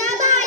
জিন্দাবাদ